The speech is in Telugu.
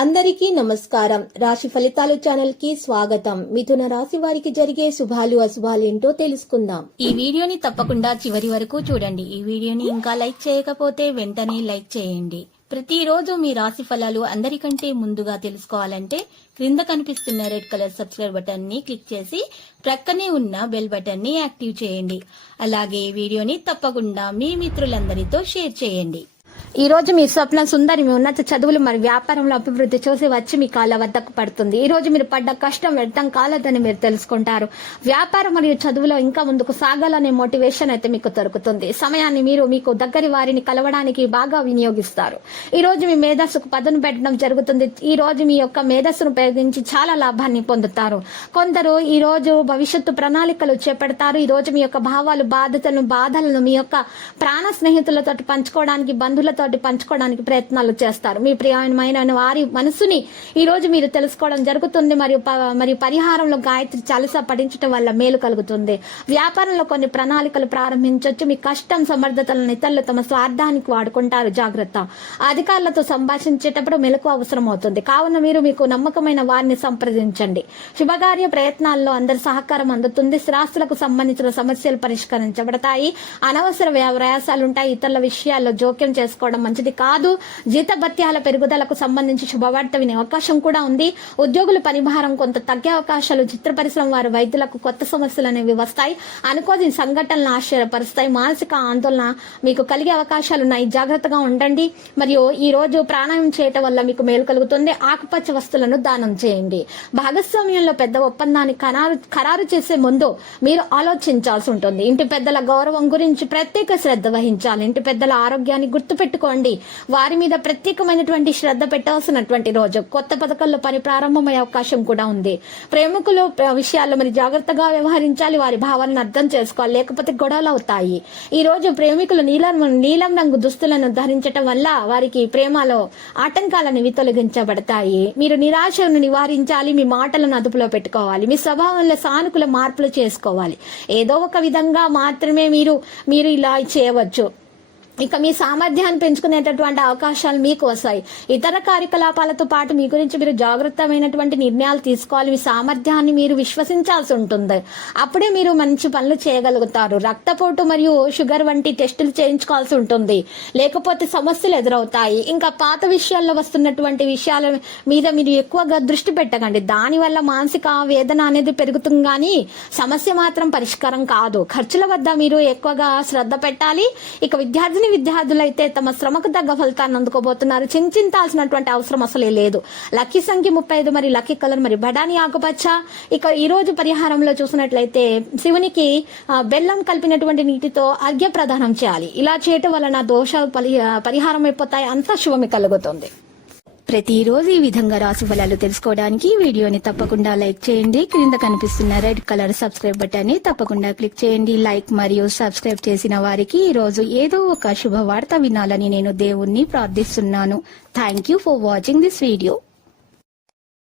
అందరికీ నమస్కారం. రాశి ఫలితాలు ఛానల్ కి స్వాగతం. మిథున రాశి వారికి జరిగే శుభాలు అశుభాలు ఏంటో తెలుసుకుందాం. ఈ వీడియోని తప్పకుండా చివరి వరకు చూడండి. ఈ వీడియోని ఇంకా లైక్ చేయకపోతే వెంటనే లైక్ చేయండి. ప్రతిరోజు మీ రాశి ఫలాలు అందరికంటే ముందుగా తెలుసుకోవాలంటే క్రింద కనిపిస్తున్న రెడ్ కలర్ సబ్స్క్రైబ్ బటన్ ని క్లిక్ చేసి ప్రక్కనే ఉన్న బెల్ బటన్ ని యాక్టివ్ చేయండి. అలాగే ఈ వీడియోని తప్పకుండా మీ మిత్రులందరితో షేర్ చేయండి. ఈ రోజు మీ స్వప్న సుందరి మీ ఉన్నత చదువులు మరియు వ్యాపారంలో అభివృద్ధి చూసి వచ్చి మీ కాళ్ళ వద్దకు పడుతుంది. ఈ రోజు మీరు పడ్డ కష్టం వ్యర్థం కాలేదని మీరు తెలుసుకుంటారు. వ్యాపారం మరియు చదువులో ఇంకా ముందుకు సాగాలనే మోటివేషన్ అయితే మీకు దొరుకుతుంది. సమయాన్ని మీరు మీకు దగ్గరి వారిని కలవడానికి బాగా వినియోగిస్తారు. ఈ రోజు మీ మేధస్సుకు పదును పెట్టడం జరుగుతుంది. ఈ రోజు మీ యొక్క మేధస్సును ఉపయోగించి చాలా లాభాన్ని పొందుతారు. కొందరు ఈ రోజు భవిష్యత్తు ప్రణాళికలు చేపడతారు. ఈ రోజు మీ యొక్క భావాలు బాధలను మీ యొక్క ప్రాణ స్నేహితులతో పంచుకోవడానికి బంధువులతో పంచుకోవడానికి ప్రయత్నాలు చేస్తారు. మీ ప్రియమైన వారి మనసుని ఈ రోజు మీరు తెలుసుకోవడం జరుగుతుంది. మరియు పరిహారంలో గాయత్రి చాలీస పఠించడం వల్ల మేలు కలుగుతుంది. వ్యాపారంలో కొన్ని ప్రణాళికలు ప్రారంభించవచ్చు. మీ కష్టం సమర్థతలను ఇతరులు తమ స్వార్థానికి వాడుకుంటారు. జాగ్రత్త. అధికారులతో సంభాషించేటప్పుడు మెలకు అవసరం అవుతుంది. కావున మీరు మీకు నమ్మకమైన వారిని సంప్రదించండి. శుభకార్య ప్రయత్నాల్లో అందరి సహకారం అందుతుంది. స్థిరాస్తులకు సంబంధించిన సమస్యలు పరిష్కరించబడతాయి. అనవసర ప్రయాసాలుంటాయి. ఇతరుల విషయాల్లో జోక్యం చేసుకోవడం మంచిది కాదు. జీతభత్యాల పెరుగుదలకు సంబంధించి శుభవార్త వినే అవకాశం కూడా ఉంది. ఉద్యోగుల పనిభారం కొంత తగ్గే అవకాశాలు. చిత్ర పరిశ్రమ వారి వైద్యులకు కొత్త సమస్యలు అనేవి వస్తాయి. అనుకోని సంఘటనలు ఆశ్చర్యపరుస్తాయి. మానసిక ఆందోళన మీకు కలిగే అవకాశాలు ఉన్నాయి. జాగ్రత్తగా ఉండండి. మరియు ఈ రోజు ప్రాణాయామం చేయటం వల్ల మీకు మేలు కలుగుతుంది. ఆకుపచ్చ వస్తువులను దానం చేయండి. భాగస్వామ్యంలో పెద్ద ఒప్పందాన్ని ఖరారు చేసే ముందు మీరు ఆలోచించాల్సి ఉంటుంది. ఇంటి పెద్దల గౌరవం గురించి ప్రత్యేక శ్రద్ధ వహించాలి. ఇంటి పెద్దల ఆరోగ్యాన్ని గుర్తుపెట్టుకోండి. వారి మీద ప్రత్యేకమైనటువంటి శ్రద్ధ పెట్టవలసినటువంటి రోజు. కొత్త పథకాల్లో పని ప్రారంభమయ్యే అవకాశం కూడా ఉంది. ప్రేమికులు విషయాల్లో మరి జాగ్రత్తగా వ్యవహరించాలి. వారి భావాలను అర్థం చేసుకోవాలి, లేకపోతే గొడవలు అవుతాయి. ఈ రోజు ప్రేమికులు నీలం రంగు దుస్తులను ధరించడం వల్ల వారికి ప్రేమలో ఆటంకాలనేవి తొలగించబడతాయి. మీరు నిరాశను నివారించాలి. మీ మాటలను అదుపులో పెట్టుకోవాలి. మీ స్వభావంలో సానుకూల మార్పులు చేసుకోవాలి. ఏదో ఒక విధంగా మాత్రమే మీరు ఇలా చేయవచ్చు. ఇక మీ సామర్థ్యాన్ని పెంచుకునేటటువంటి అవకాశాలు మీకు వస్తాయి. ఇతర కార్యకలాపాలతో పాటు మీ గురించి మీరు జాగ్రత్తమైనటువంటి నిర్ణయాలు తీసుకోవాలి. మీ సామర్థ్యాన్ని మీరు విశ్వసించాల్సి ఉంటుంది. అప్పుడే మీరు మంచి పనులు చేయగలుగుతారు. రక్తపోటు మరియు షుగర్ వంటి టెస్టులు చేయించుకోవాల్సి ఉంటుంది, లేకపోతే సమస్యలు ఎదురవుతాయి. ఇంకా పాత విషయాల్లో వస్తున్నటువంటి విషయాల మీద మీరు ఎక్కువగా దృష్టి పెట్టకండి. దానివల్ల మానసిక వేదన అనేది పెరుగుతుంది, కానీ సమస్య మాత్రం పరిష్కారం కాదు. ఖర్చుల వద్ద మీరు ఎక్కువగా శ్రద్ధ పెట్టాలి. ఇక విద్యార్థులైతే తమ శ్రమకు తగ్గ ఫలితాన్ని అందుకోబోతున్నారు. చింతించాల్సినటువంటి అవసరం అసలే లేదు. లక్కీ సంఖ్య 35 మరియు లక్కీ కలర్ మరి బఠానీ ఆకుపచ్చ. ఇక ఈ రోజు పరిహారంలో చూసినట్లయితే శివునికి బెల్లం కలిపినటువంటి నీటితో అర్ఘ్య ప్రదానం చేయాలి. ఇలా చేయటం వలన దోషాలు పరిహారం అయిపోతాయి. అంతా శుభమే కలుగుతుంది. ప్రతిరోజు ఈ విధంగా రాశి ఫలాలు తెలుసుకోవడానికి వీడియోని తప్పకుండా లైక్ చేయండి. క్రింద కనిపిస్తున్న రెడ్ కలర్ సబ్స్క్రైబ్ బటన్ ని తప్పకుండా క్లిక్ చేయండి. లైక్ మరియు సబ్స్క్రైబ్ చేసిన వారికి ఈ రోజు ఏదో ఒక శుభవార్త వినాలని నేను దేవుణ్ణి ప్రార్థిస్తున్నాను. Thank you for watching this video.